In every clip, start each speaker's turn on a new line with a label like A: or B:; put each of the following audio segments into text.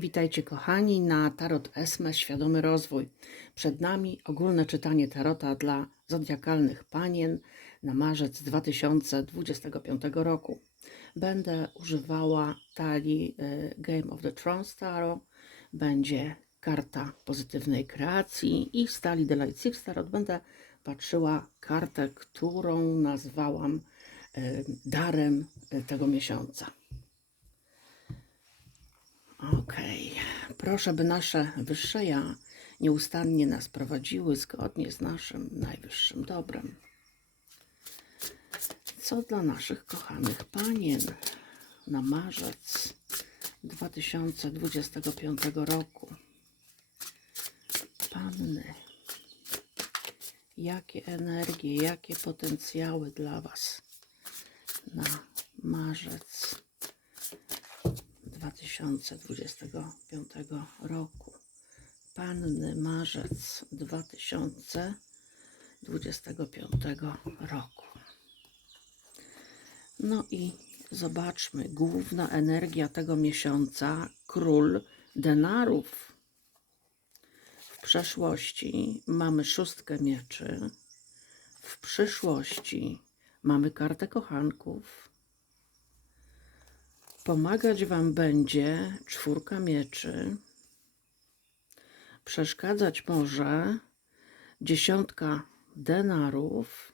A: Witajcie kochani na Tarot Esme Świadomy Rozwój. Przed nami ogólne czytanie Tarota dla zodiakalnych panien na marzec 2025 roku. Będę używała talii y, Game of the Thrones Tarot. Będzie karta pozytywnej kreacji i z talii The Light Six Tarot będę patrzyła kartę, którą nazwałam y, darem y, tego miesiąca. Okej. Proszę, by nasze wyższe ja nieustannie nas prowadziły zgodnie z naszym najwyższym dobrem. Co dla naszych kochanych panien na marzec 2025 roku? Panny, jakie energie, jakie potencjały dla Was na marzec 2025 roku. Panny marzec 2025 roku. No i zobaczmy, główna energia tego miesiąca król denarów. W przeszłości mamy szóstkę mieczy, w przyszłości mamy kartę kochanków, Pomagać Wam będzie czwórka mieczy. Przeszkadzać może dziesiątka denarów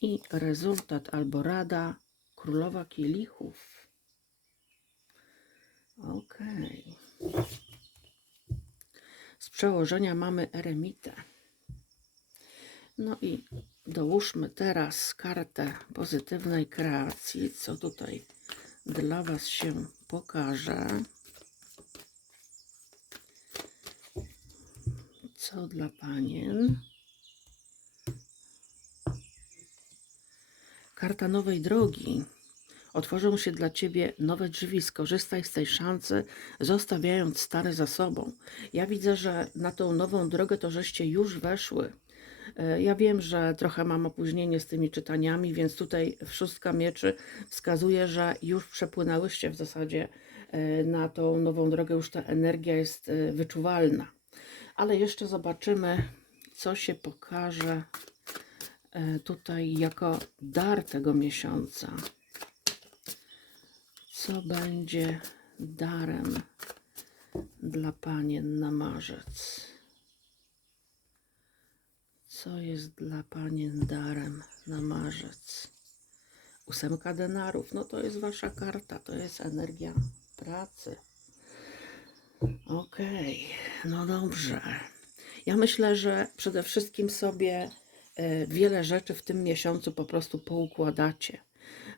A: i rezultat albo rada królowa kielichów. Ok. Z przełożenia mamy eremitę. No i dołóżmy teraz kartę pozytywnej kreacji, co tutaj dla Was się pokaże. Co dla panien? Karta nowej drogi. Otworzą się dla Ciebie nowe drzwi. Skorzystaj z tej szansy, zostawiając stare za sobą. Ja widzę, że na tą nową drogę to żeście już weszły. E, Ja wiem, że trochę mam opóźnienie z tymi czytaniami, więc tutaj szóstka mieczy wskazuje, że już przepłynęłyście w zasadzie e, na tą nową drogę, już ta energia jest e, wyczuwalna. Ale jeszcze zobaczymy, co się pokaże tutaj jako dar tego miesiąca. Co będzie darem dla panien na marzec? Co jest dla panien darem na marzec? Ósemka denarów, no to jest wasza karta, to jest energia pracy. Okej, no dobrze. Ja myślę, że przede wszystkim sobie e, wiele rzeczy w tym miesiącu po prostu poukładacie.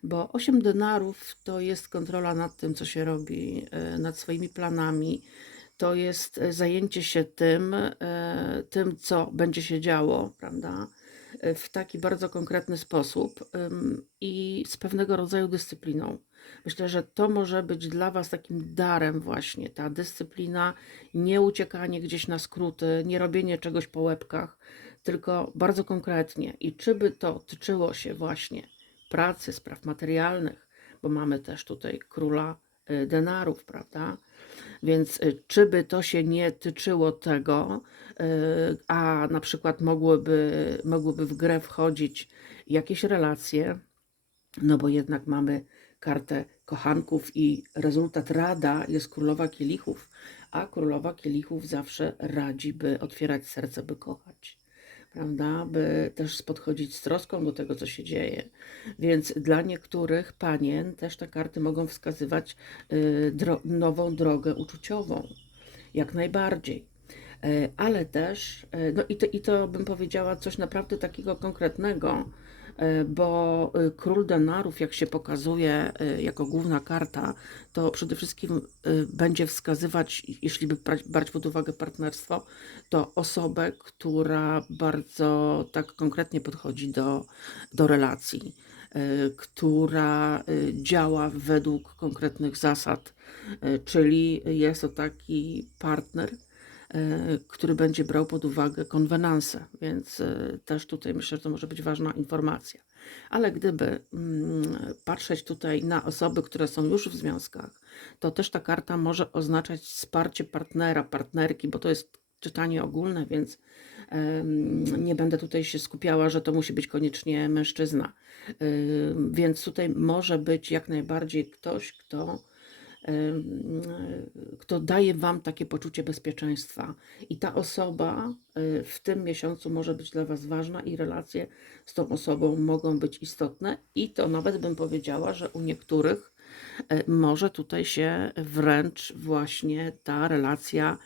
A: Bo 8 denarów to jest kontrola nad tym, co się robi, e, nad swoimi planami. To jest e, zajęcie się tym, e, tym, co będzie się działo, prawda? E, W taki bardzo konkretny sposób i z pewnego rodzaju dyscypliną. Myślę, że to może być dla Was takim darem, właśnie ta dyscyplina, nie uciekanie gdzieś na skróty, nie robienie czegoś po łebkach, tylko bardzo konkretnie. I czy by to tyczyło się właśnie pracy, spraw materialnych, bo mamy też tutaj króla denarów, prawda? Więc y, czy by to się nie tyczyło tego, y, a na przykład mogłyby, mogłyby w grę wchodzić jakieś relacje, no bo jednak mamy kartę kochanków i rezultat rada jest królowa kielichów, a królowa kielichów zawsze radzi, by otwierać serce, by kochać. Prawda, by też podchodzić z troską do tego, co się dzieje. Więc dla niektórych panien też te karty mogą wskazywać y, dro nową drogę uczuciową. Jak najbardziej. E, Ale też, e, no i to, i to bym powiedziała coś naprawdę takiego konkretnego, bo y, król denarów, jak się pokazuje y, jako główna karta, to przede wszystkim będzie wskazywać, jeśli by brać, pod uwagę partnerstwo, to osobę, która bardzo tak konkretnie podchodzi do, do relacji, która działa według konkretnych zasad, czyli jest to taki partner, e, który będzie brał pod uwagę konwenanse, więc e, też tutaj myślę, że to może być ważna informacja. Ale gdyby mm, patrzeć tutaj na osoby, które są już w związkach, to też ta karta może oznaczać wsparcie partnera, partnerki, bo to jest czytanie ogólne, więc nie będę tutaj się skupiała, że to musi być koniecznie mężczyzna. Ym, Więc tutaj może być jak najbardziej ktoś, kto, kto daje Wam takie poczucie bezpieczeństwa. I ta osoba y, w tym miesiącu może być dla Was ważna i relacje z tą osobą mogą być istotne. I to nawet bym powiedziała, że u niektórych y, może tutaj się wręcz właśnie ta relacja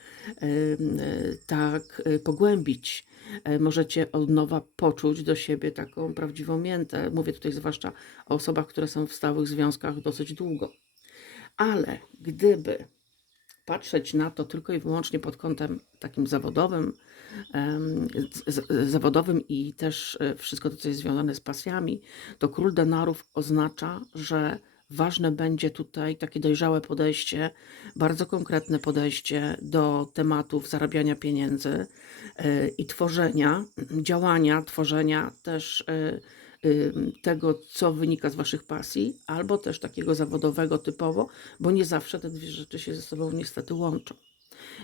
A: y, tak pogłębić. E, Możecie od nowa poczuć do siebie taką prawdziwą miętę. Mówię tutaj zwłaszcza o osobach, które są w stałych związkach dosyć długo. Ale gdyby patrzeć na to tylko i wyłącznie pod kątem takim zawodowym, zawodowym i też e, wszystko to, co jest związane z pasjami, to król denarów oznacza, że ważne będzie tutaj takie dojrzałe podejście, bardzo konkretne podejście do tematów zarabiania pieniędzy e, i tworzenia, działania, tworzenia też e, tego, co wynika z Waszych pasji, albo też takiego zawodowego typowo, bo nie zawsze te dwie rzeczy się ze sobą niestety łączą.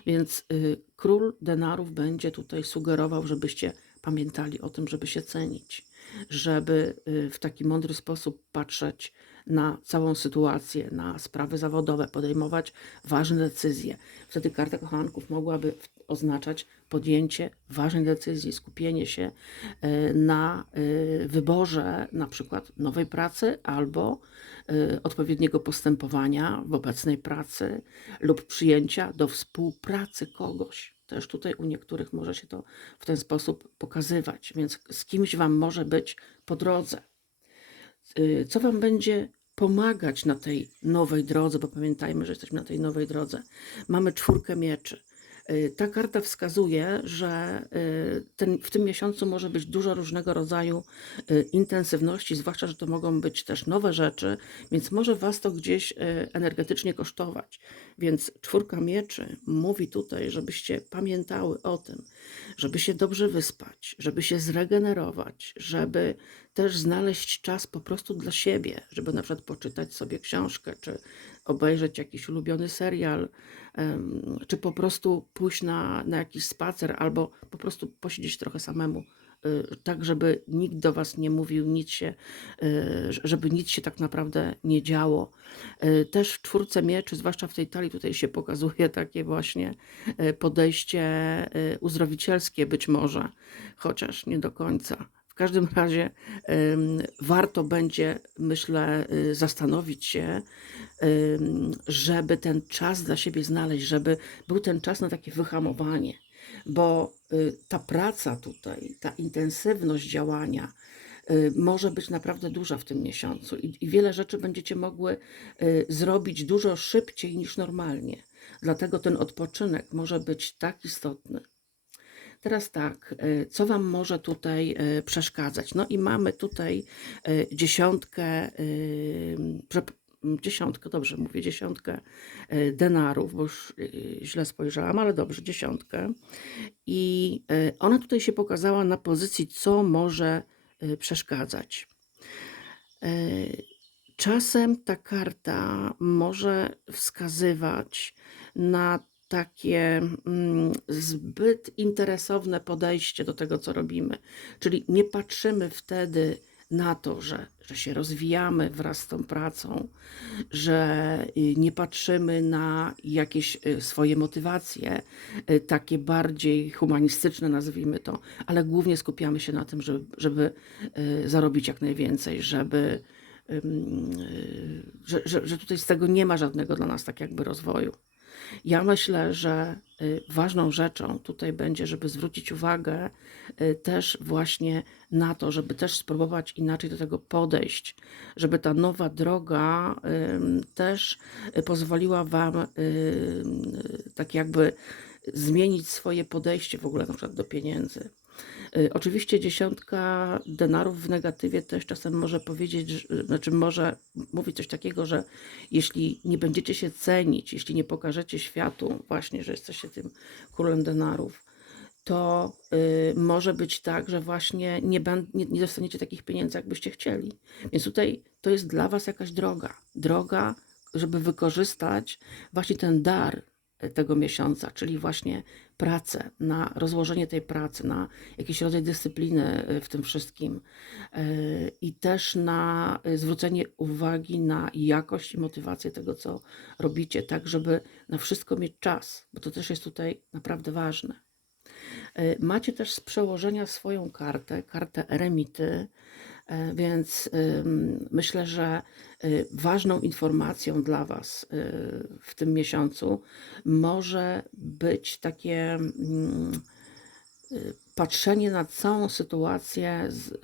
A: Więc y, król denarów będzie tutaj sugerował, żebyście pamiętali o tym, żeby się cenić, żeby y, w taki mądry sposób patrzeć na całą sytuację, na sprawy zawodowe, podejmować ważne decyzje. Wtedy karta kochanków mogłaby oznaczać podjęcie ważnej decyzji, skupienie się y, na y, wyborze na przykład nowej pracy albo y, odpowiedniego postępowania w obecnej pracy lub przyjęcia do współpracy kogoś. Też tutaj u niektórych może się to w ten sposób pokazywać, więc z kimś Wam może być po drodze. Co Wam będzie pomagać na tej nowej drodze, bo pamiętajmy, że jesteśmy na tej nowej drodze. Mamy czwórkę mieczy. Y, Ta karta wskazuje, że y, ten, w tym miesiącu może być dużo różnego rodzaju y, intensywności, zwłaszcza, że to mogą być też nowe rzeczy, więc może Was to gdzieś energetycznie kosztować. Więc czwórka mieczy mówi tutaj, żebyście pamiętały o tym, żeby się dobrze wyspać, żeby się zregenerować, żeby też znaleźć czas po prostu dla siebie, żeby na przykład poczytać sobie książkę, czy obejrzeć jakiś ulubiony serial, czy po prostu pójść na, na jakiś spacer, albo po prostu posiedzieć trochę samemu, y, tak żeby nikt do Was nie mówił, nic się, y, żeby nic się tak naprawdę nie działo. Y, Też w czwórce mieczy, zwłaszcza w tej talii, tutaj się pokazuje takie właśnie podejście uzdrowicielskie być może, chociaż nie do końca. W każdym razie warto będzie, myślę, y, zastanowić się, żeby ten czas dla siebie znaleźć, żeby był ten czas na takie wyhamowanie, bo y, ta praca tutaj, ta intensywność działania y, może być naprawdę duża w tym miesiącu i, i wiele rzeczy będziecie mogły zrobić dużo szybciej niż normalnie. Dlatego ten odpoczynek może być tak istotny. Teraz tak, y, co Wam może tutaj y, przeszkadzać? No i mamy tutaj y, dziesiątkę, dziesiątkę, dobrze mówię, dziesiątkę denarów, bo już źle spojrzałam, ale dobrze, dziesiątkę. I ona tutaj się pokazała na pozycji, co może przeszkadzać. Czasem ta karta może wskazywać na takie mm, zbyt interesowne podejście do tego, co robimy. Czyli nie patrzymy wtedy na to, że, że się rozwijamy wraz z tą pracą, że y, nie patrzymy na jakieś y, swoje motywacje, y, takie bardziej humanistyczne, nazwijmy to, ale głównie skupiamy się na tym, żeby, żeby zarobić jak najwięcej, żeby że, że, że tutaj z tego nie ma żadnego dla nas tak jakby rozwoju. Ja myślę, że y, ważną rzeczą tutaj będzie, żeby zwrócić uwagę y, też właśnie na to, żeby też spróbować inaczej do tego podejść, żeby ta nowa droga też y, pozwoliła Wam tak jakby zmienić swoje podejście w ogóle na przykład do pieniędzy. Y, Oczywiście dziesiątka denarów w negatywie też czasem może powiedzieć, znaczy może mówić coś takiego, że jeśli nie będziecie się cenić, jeśli nie pokażecie światu właśnie, że jesteście tym królem denarów, to y, może być tak, że właśnie nie, nie, nie dostaniecie takich pieniędzy, jakbyście chcieli. Więc tutaj to jest dla Was jakaś droga. Droga, żeby wykorzystać właśnie ten dar y, tego miesiąca, czyli właśnie pracę, na rozłożenie tej pracy, na jakiś rodzaj dyscypliny y, w tym wszystkim y, i też na y, zwrócenie uwagi na jakość i motywację tego, co robicie, tak żeby na wszystko mieć czas, bo to też jest tutaj naprawdę ważne. Macie też z przełożenia swoją kartę, kartę eremity, więc ym, myślę, że y, ważną informacją dla Was y, w tym miesiącu może być takie y, patrzenie na całą sytuację z,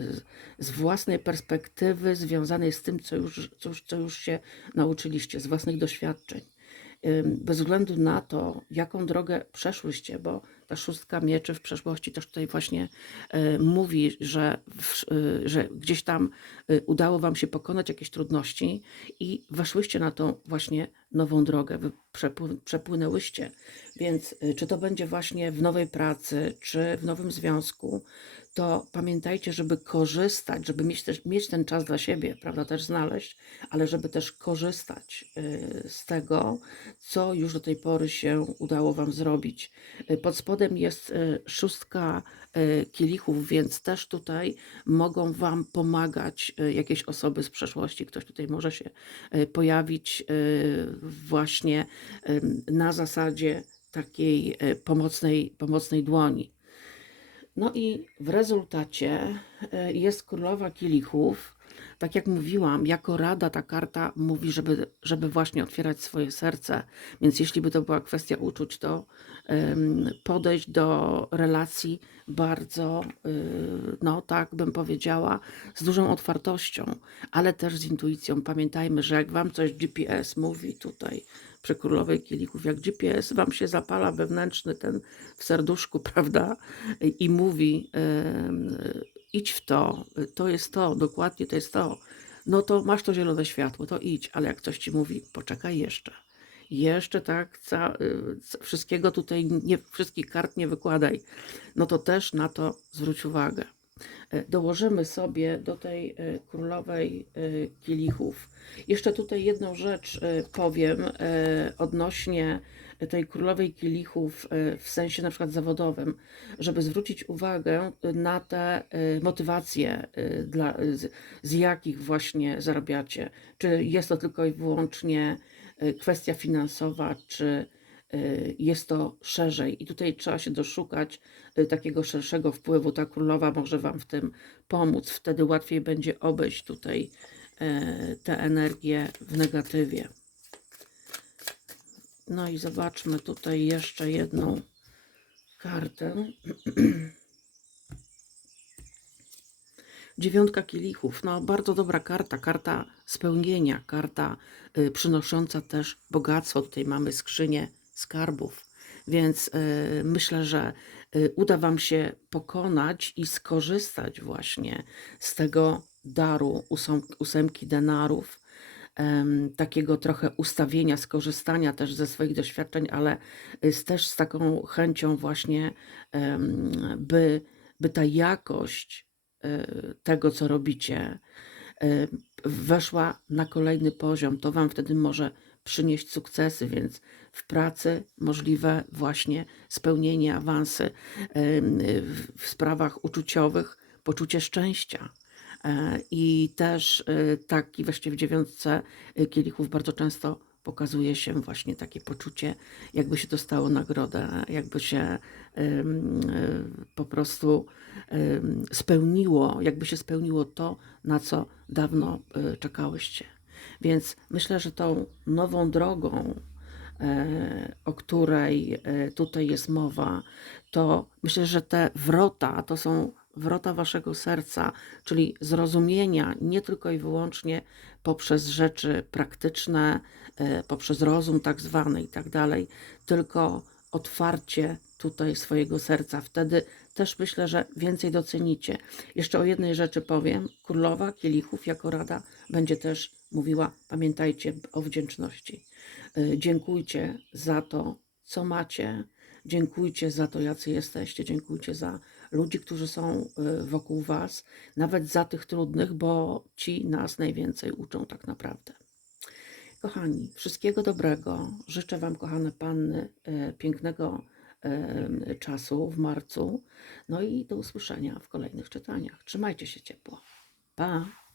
A: z- własnej perspektywy, związanej z tym, co już, co, co już się nauczyliście, z własnych doświadczeń. Bez względu na to, jaką drogę przeszłyście, bo ta szóstka mieczy w przeszłości też tutaj właśnie e, mówi, że, e, że gdzieś tam e, udało Wam się pokonać jakieś trudności i weszłyście na tą właśnie nową drogę, wy przepły, przepłynęłyście. Więc czy to będzie właśnie w nowej pracy, czy w nowym związku, to pamiętajcie, żeby korzystać, żeby mieć, też, mieć ten czas dla siebie, prawda, też znaleźć, ale żeby też korzystać y, z tego, co już do tej pory się udało Wam zrobić. Y, Pod spodem jest y, szóstka kielichów, więc też tutaj mogą Wam pomagać jakieś osoby z przeszłości. Ktoś tutaj może się pojawić właśnie na zasadzie takiej pomocnej, pomocnej dłoni. No i w rezultacie e, jest królowa kielichów. Tak jak mówiłam, jako rada ta karta mówi, żeby, żeby właśnie otwierać swoje serce. Więc jeśli by to była kwestia uczuć, to podejść do relacji bardzo, y, no tak bym powiedziała, z dużą otwartością, ale też z intuicją. Pamiętajmy, że jak wam coś GPS mówi tutaj przy królowej kielichów, jak GPS wam się zapala wewnętrzny ten w serduszku, prawda? I, mówi, idź w to, to jest to, dokładnie to jest to, no to masz to zielone światło, to idź, ale jak ktoś ci mówi, poczekaj jeszcze. Jeszcze tak, ca, y, wszystkiego tutaj, nie, wszystkich kart nie wykładaj. No to też na to zwróć uwagę. E, Dołożymy sobie do tej e, królowej e, kielichów. Jeszcze tutaj jedną rzecz powiem odnośnie tej królowej kielichów e, w sensie na przykład zawodowym, żeby zwrócić uwagę na te e, motywacje, e, dla, z, z jakich właśnie zarabiacie. Czy jest to tylko i wyłącznie kwestia finansowa, czy jest to szerzej. I tutaj trzeba się doszukać takiego szerszego wpływu. Ta królowa może Wam w tym pomóc. Wtedy łatwiej będzie obejść tutaj te energie w negatywie. No i zobaczmy tutaj jeszcze jedną kartę. Dziewiątka kielichów, no bardzo dobra karta, karta spełnienia, karta y, przynosząca też bogactwo. Tutaj mamy skrzynię skarbów, więc y, myślę, że y, uda Wam się pokonać i skorzystać właśnie z tego daru ósem, ósemki denarów, takiego trochę ustawienia, skorzystania też ze swoich doświadczeń, ale z, też z taką chęcią właśnie, by, by ta jakość y, tego, co robicie, y, weszła na kolejny poziom. To Wam wtedy może przynieść sukcesy, więc w pracy możliwe właśnie spełnienie, awansy w sprawach uczuciowych, poczucie szczęścia. E, I też e, taki właśnie w dziewiątce e, kielichów bardzo często pokazuje się właśnie takie poczucie, jakby się dostało nagrodę, jakby się po prostu spełniło, jakby się spełniło to, na co dawno czekałyście. Więc myślę, że tą nową drogą, o której tutaj jest mowa, to myślę, że te wrota to są wrota waszego serca, czyli zrozumienia nie tylko i wyłącznie poprzez rzeczy praktyczne, e, poprzez rozum tak zwany i tak dalej, tylko otwarcie tutaj swojego serca. Wtedy też myślę, że więcej docenicie. Jeszcze o jednej rzeczy powiem. Królowa Kielichów jako rada będzie też mówiła, pamiętajcie o wdzięczności. Y, Dziękujcie za to, co macie. Dziękujcie za to, jacy jesteście. Dziękujcie za ludzi, którzy są y, wokół Was, nawet za tych trudnych, bo ci nas najwięcej uczą tak naprawdę. Kochani, wszystkiego dobrego. Życzę Wam, kochane panny, e, pięknego e, czasu w marcu. No i do usłyszenia w kolejnych czytaniach. Trzymajcie się ciepło. Pa!